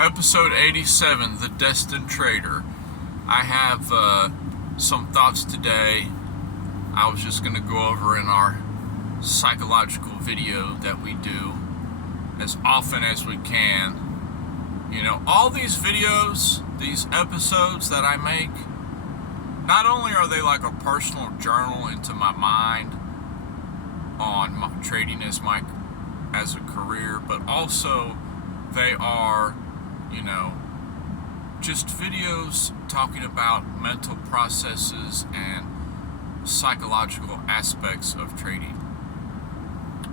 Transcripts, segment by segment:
Episode 87, The Destined Trader. I have some thoughts today. I was just going to go over in our psychological video that we do as often as we can. You know, all these videos, these episodes that I make, not only are they like a personal journal into my mind on trading as a career, but also they are, you know, just videos talking about mental processes and psychological aspects of trading,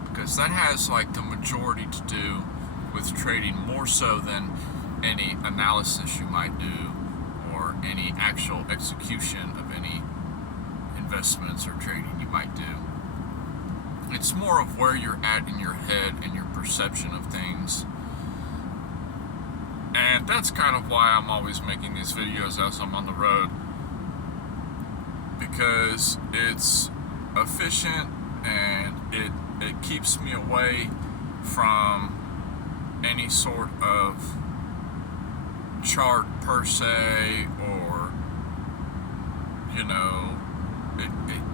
because that has like the majority to do with trading, more so than any analysis you might do or any actual execution of any investments or trading you might do. It's more of where you're at in your head and your perception of things. And that's kind of why I'm always making these videos as I'm on the road, because it's efficient and it keeps me away from any sort of chart per se, or, you know,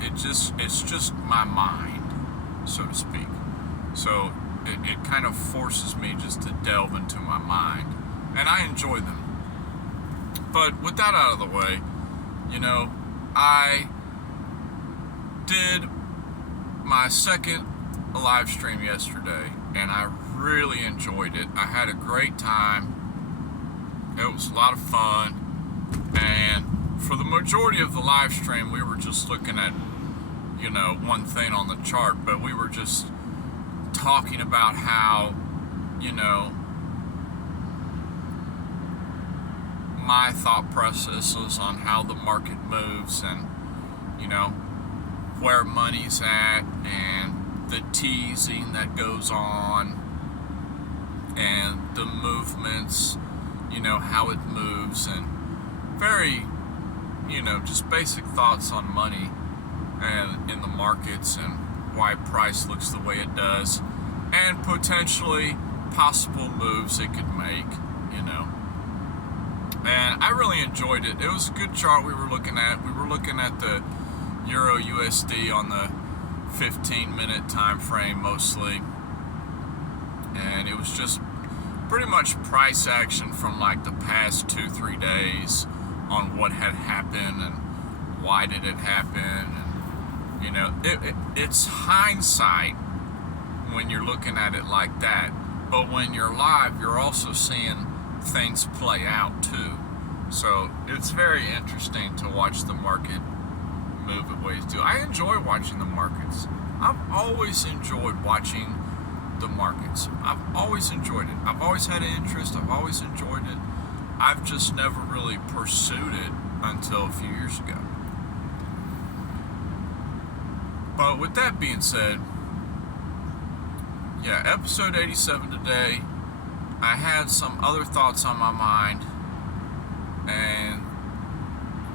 it's just my mind, so to speak. So it kind of forces me just to delve into my mind, and I enjoy them. But with that out of the way, you know, I did my second live stream yesterday, and I really enjoyed it. I had a great time. It was a lot of fun, and for the majority of the live stream, we were just looking at, you know, one thing on the chart, but we were just talking about how, you know, my thought processes on how the market moves, and, you know, where money's at, and the teasing that goes on, and the movements, you know, how it moves, and very, you know, just basic thoughts on money and in the markets, and why price looks the way it does, and potentially possible moves it could make, you know. And I really enjoyed it. It was a good chart we were looking at. We were looking at the Euro USD on the 15-minute time frame mostly. And it was just pretty much price action from like the past 2-3 days on what had happened and why did it happen. And, you know, it's hindsight when you're looking at it like that. But when you're live, you're also seeing things play out too. So it's very interesting to watch the market move in ways too. I enjoy watching the markets. I've always enjoyed watching the markets. I've always enjoyed it. I've always had an interest. I've always enjoyed it. I've just never really pursued it until a few years ago. But with that being said, yeah, episode 87 today. I had some other thoughts on my mind, and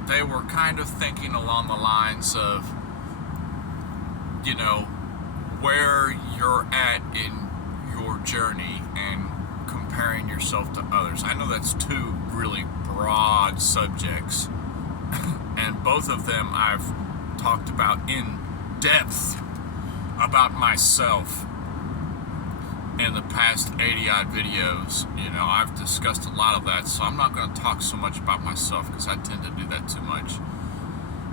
they were kind of thinking along the lines of, you know, where you're at in your journey and comparing yourself to others. I know that's two really broad subjects, and both of them I've talked about in depth about myself in the past 80-odd videos. You know, I've discussed a lot of that, so I'm not going to talk so much about myself because I tend to do that too much.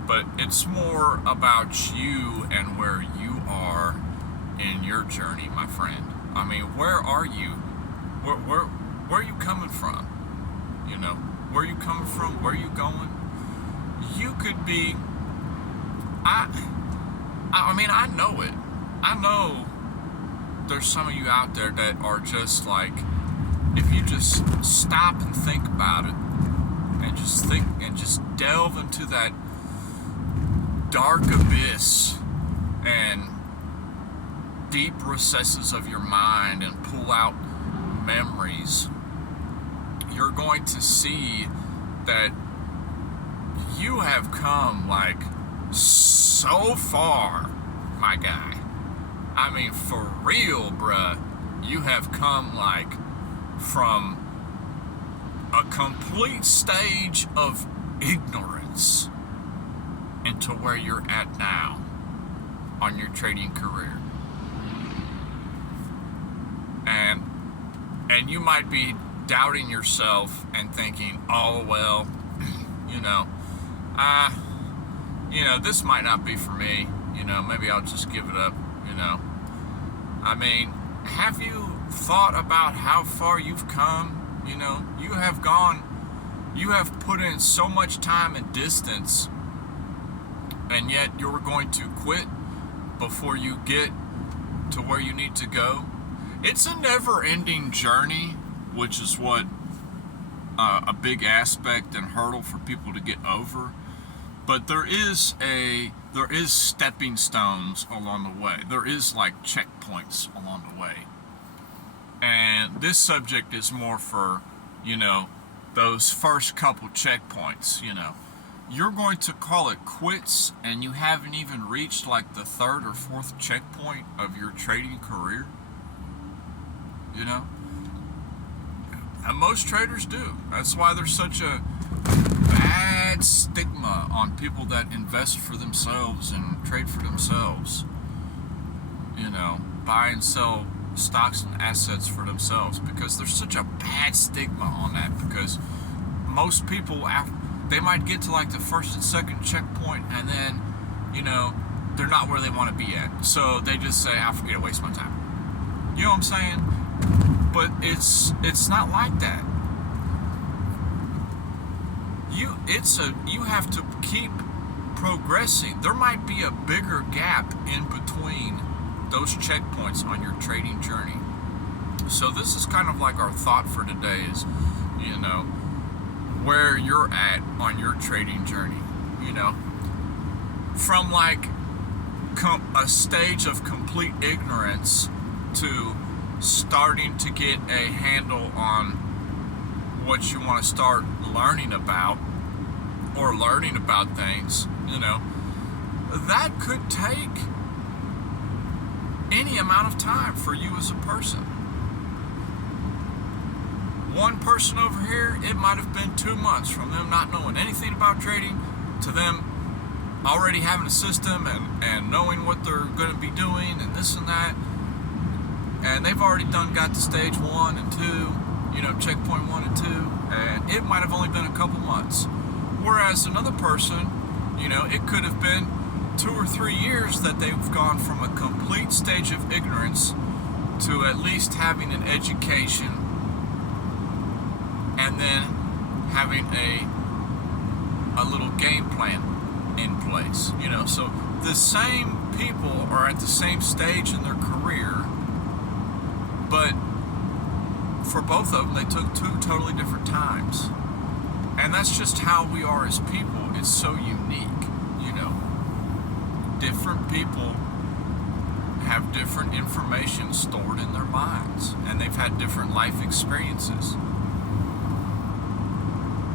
But it's more about you and where you are in your journey, my friend. I mean, where are you? Where are you coming from? You know, where are you coming from? Where are you going? You could be... I mean, I know it. I know there's some of you out there that are just like, if you just stop and think about it, and just think and just delve into that dark abyss and deep recesses of your mind and pull out memories, you're going to see that you have come like so far, my guy. I mean, for real, bruh. You have come like from a complete stage of ignorance into where you're at now on your trading career. And you might be doubting yourself and thinking, oh, well, this might not be for me. Maybe I'll just give it up. I mean, have you thought about how far you've come? You have put in so much time and distance, and yet you're going to quit before you get to where you need to go. It's a never-ending journey, which is what a big aspect and hurdle for people to get over. But there is stepping stones along the way. There is like checkpoints along the way. And this subject is more for, those first couple checkpoints. You're going to call it quits and you haven't even reached like the third or fourth checkpoint of your trading career. And most traders do. That's why there's such a bad stigma on people that invest for themselves and trade for themselves. Buy and sell stocks and assets for themselves, because there's such a bad stigma on that, because most people, they might get to like the first and second checkpoint and then, they're not where they want to be at. So they just say, I forget to waste my time. You know what I'm saying? But it's not like that. You have to keep progressing. There might be a bigger gap in between those checkpoints on your trading journey. So this is kind of like our thought for today is, where you're at on your trading journey. From like a stage of complete ignorance to starting to get a handle on what you want to start learning about, or learning about things, that could take any amount of time for you as a person. One person over here, it might have been 2 months from them not knowing anything about trading to them already having a system and knowing what they're going to be doing and this and that. And they've already got to stage 1 and 2, checkpoint 1 and 2, and it might have only been a couple months. Whereas another person, it could have been 2 or 3 years that they've gone from a complete stage of ignorance to at least having an education, and then having a little game plan in place. So the same people are at the same stage in their career, but for both of them, they took 2 totally different times. And that's just how we are as people. It's so unique. Different people have different information stored in their minds, and they've had different life experiences.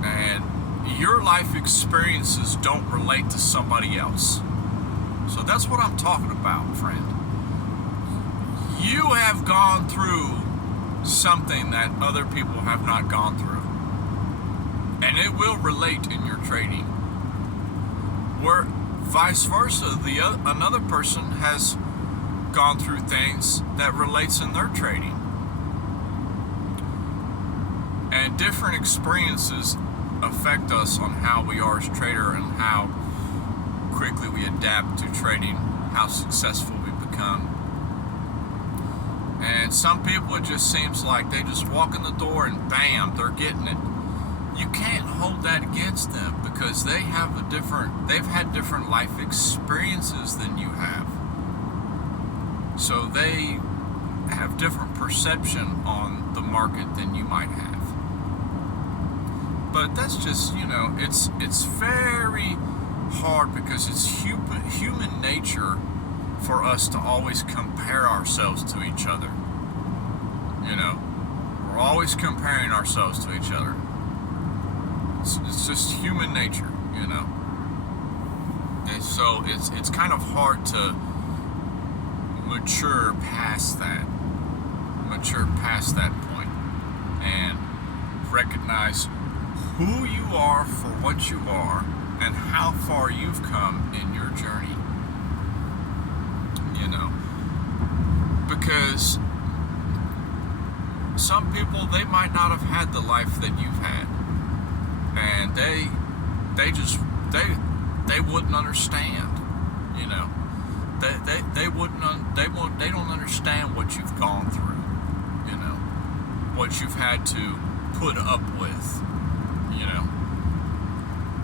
And your life experiences don't relate to somebody else. So that's what I'm talking about, friend. You have gone through something that other people have not gone through, and it will relate in your trading. Where vice versa, another person has gone through things that relates in their trading. And different experiences affect us on how we are as a trader and how quickly we adapt to trading, how successful we become. And some people, it just seems like they just walk in the door and bam, they're getting it. You can't hold that against them, because they've had different life experiences than you have. So they have different perception on the market than you might have. But that's just, it's very hard, because it's human nature for us to always compare ourselves to each other. We're always comparing ourselves to each other. It's just human nature, And so it's kind of hard to mature past that point. And recognize who you are for what you are and how far you've come in your journey. You know, because some people, they might not have had the life that you've had, and they wouldn't understand. You know, they don't understand what you've gone through. You know, what you've had to put up with. You know,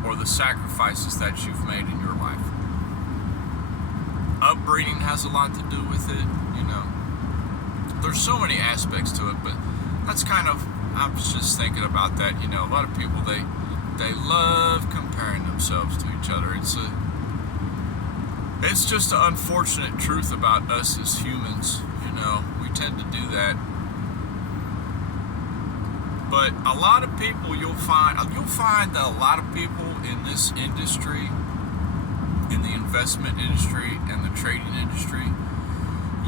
or the sacrifices that you've made in your life. Upbringing has a lot to do with it. You know, there's so many aspects to it, but that's kind of, I was just thinking about that. You know, a lot of people, they love comparing themselves to each other. It's just an unfortunate truth about us as humans. You know, we tend to do that. But a lot of people, you'll find that a lot of people in this industry, in the investment industry and the trading industry,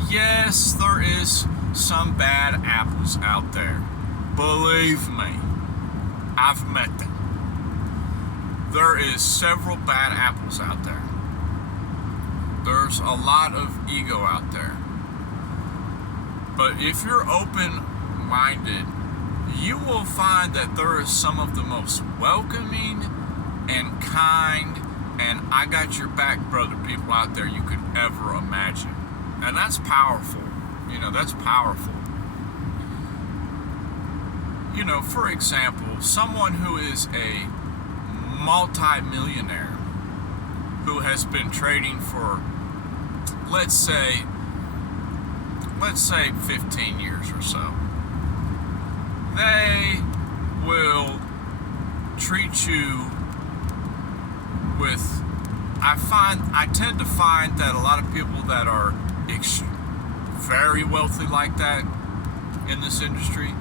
yes, there is some bad apples out there. Believe me, I've met them. There is several bad apples out there. There's a lot of ego out there. But if you're open-minded, you will find that there is some of the most welcoming and kind and I got your back, brother, people out there you could ever imagine. And that's powerful. You know, that's powerful. You know, for example, someone who is a multi-millionaire who has been trading for, let's say 15 years or so. They will treat you with, I tend to find that a lot of people that are very wealthy like that in this industry,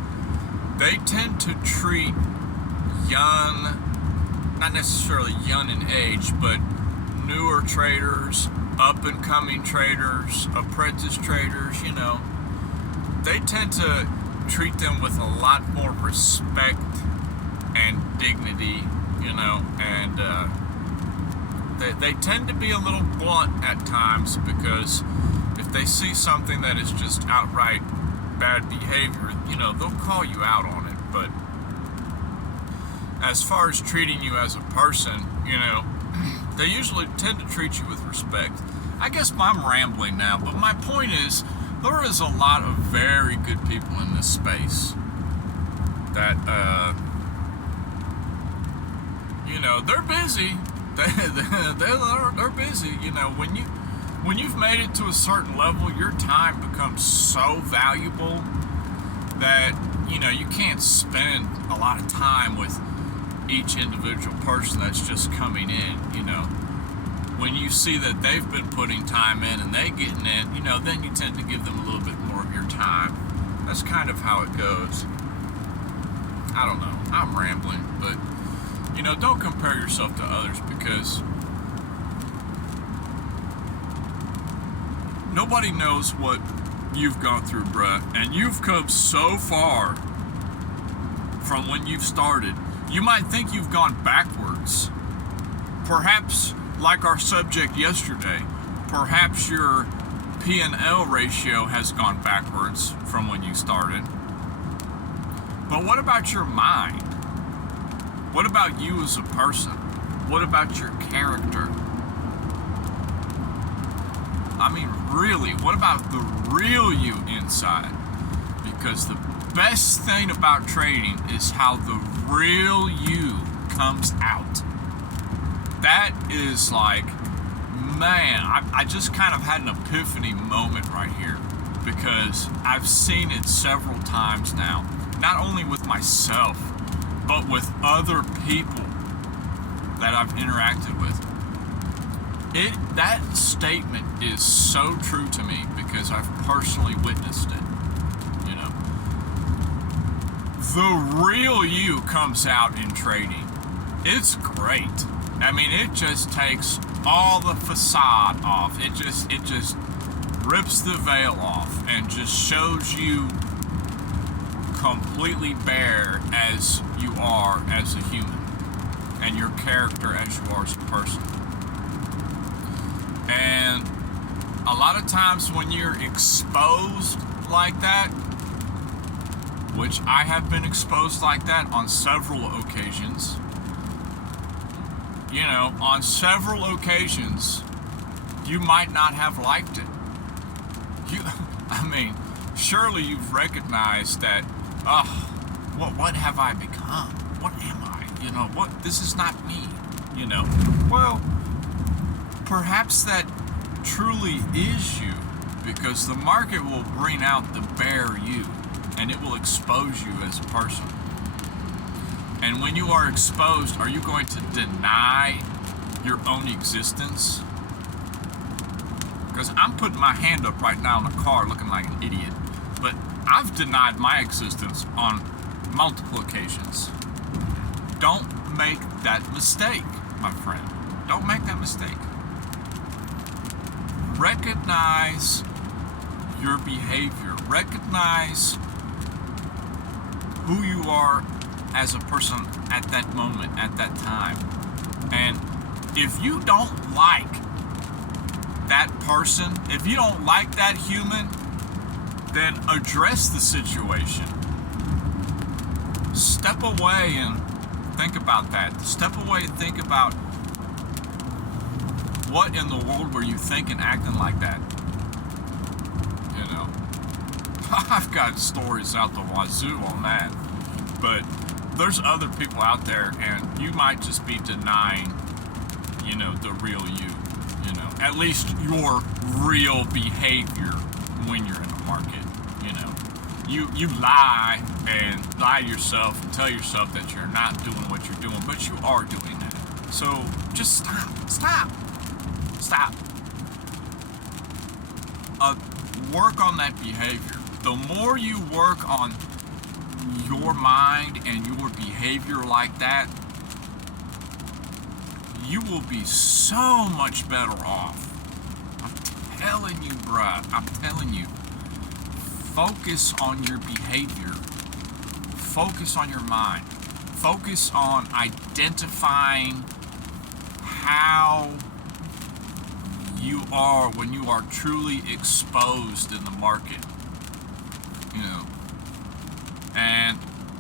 they tend to treat young, not necessarily young in age, but newer traders, up and coming traders, apprentice traders, you know, they tend to treat them with a lot more respect and dignity, you know, and they tend to be a little blunt at times, because if they see something that is just outright bad behavior, you know, they'll call you out on it. But as far as treating you as a person, you know, they usually tend to treat you with respect. I guess I'm rambling now, but my point is, there is a lot of very good people in this space that, you know, they're busy. They're busy. You know, when you've made it to a certain level, your time becomes so valuable that, you know, you can't spend a lot of time with each individual person that's just coming in, you know. When you see that they've been putting time in and they getting in, you know, then you tend to give them a little bit more of your time. That's kind of how it goes. I don't know. I'm rambling, but, you know, don't compare yourself to others, because nobody knows what you've gone through, bruh. And you've come so far from when you've started. You might think you've gone backwards. Perhaps, like our subject yesterday, perhaps your P&L ratio has gone backwards from when you started. But what about your mind? What about you as a person? What about your character? I mean, really, what about the real you inside? Because the best thing about trading is how the real you comes out. That is like, man, I just kind of had an epiphany moment right here, because I've seen it several times now, not only with myself, but with other people that I've interacted with. That statement is so true to me, because I've personally witnessed it. You know, the real you comes out in trading. It's great. I mean, it just takes all the facade off. It just rips the veil off and just shows you completely bare as are as a human and your character as you are as a person. And a lot of times when you're exposed like that, which I have been exposed like that on several occasions, on several occasions, you might not have liked it. Surely you've recognized that, what have I become? What am I? This is not me. Well, perhaps that truly is you, because the market will bring out the bare you, and it will expose you as a person. And when you are exposed, are you going to deny your own existence? Because I'm putting my hand up right now in the car looking like an idiot, but I've denied my existence on multiple occasions. Don't make that mistake, my friend. Don't make that mistake. Recognize your behavior. Recognize who you are as a person at that moment, at that time. And if you don't like that person, if you don't like that human, then address the situation. Step away and think about that. Step away and think about, what in the world were you thinking acting like that? I've got stories out the wazoo on that. But there's other people out there, and you might just be denying, the real you. At least your real behavior when you're in the market. You lie and lie to yourself and tell yourself that you're not doing what you're doing, but you are doing that. So just stop. Work on that behavior. The more you work on your mind and your behavior like that, you will be so much better off. I'm telling you, bruh. I'm telling you. Focus on your behavior. Focus on your mind. Focus on identifying how you are when you are truly exposed in the market. And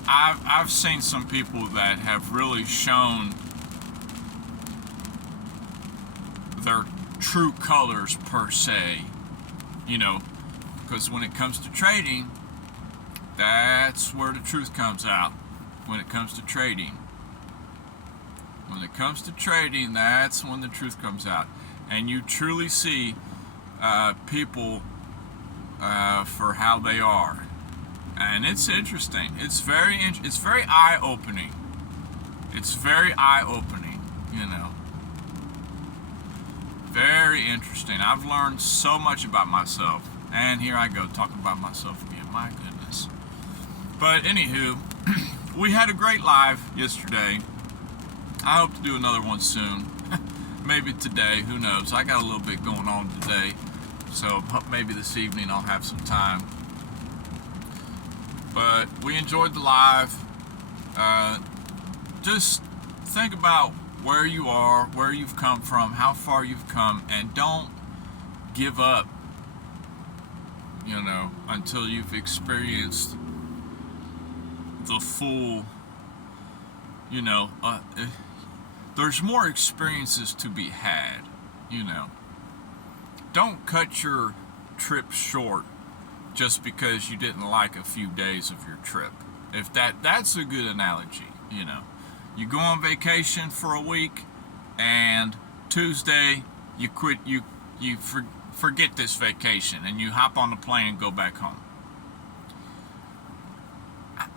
I've seen some people that have really shown their true colors per se, because when it comes to trading, that's where the truth comes out. When it comes to trading, that's when the truth comes out, and you truly see people for how they are. And it's interesting. It's very eye-opening. It's very eye-opening, Very interesting. I've learned so much about myself. And here I go, talking about myself again. My goodness. But anywho, we had a great live yesterday. I hope to do another one soon. Maybe today, who knows. I got a little bit going on today. So maybe this evening I'll have some time. But we enjoyed the live. Just think about where you are, where you've come from, how far you've come, and don't give up, until you've experienced the full, there's more experiences to be had, Don't cut your trip short just because you didn't like a few days of your trip. If that's a good analogy, You go on vacation for a week, and Tuesday you quit. You forget this vacation, and you hop on the plane and go back home.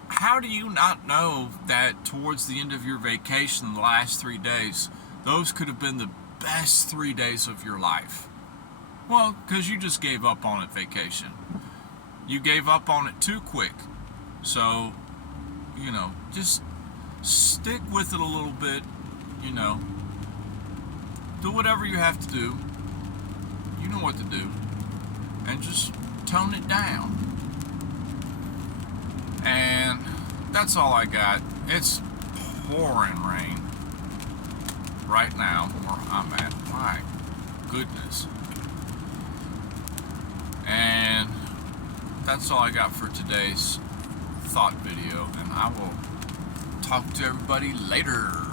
How do you not know that towards the end of your vacation, the last 3 days, those could have been the best 3 days of your life? Well, because you just gave up on it vacation. You gave up on it too quick. So, just stick with it a little bit, Do whatever you have to do. You know what to do. And just tone it down. And that's all I got. It's pouring rain right now where I'm at. My goodness. And that's all I got for today's thought video, and I will talk to everybody later.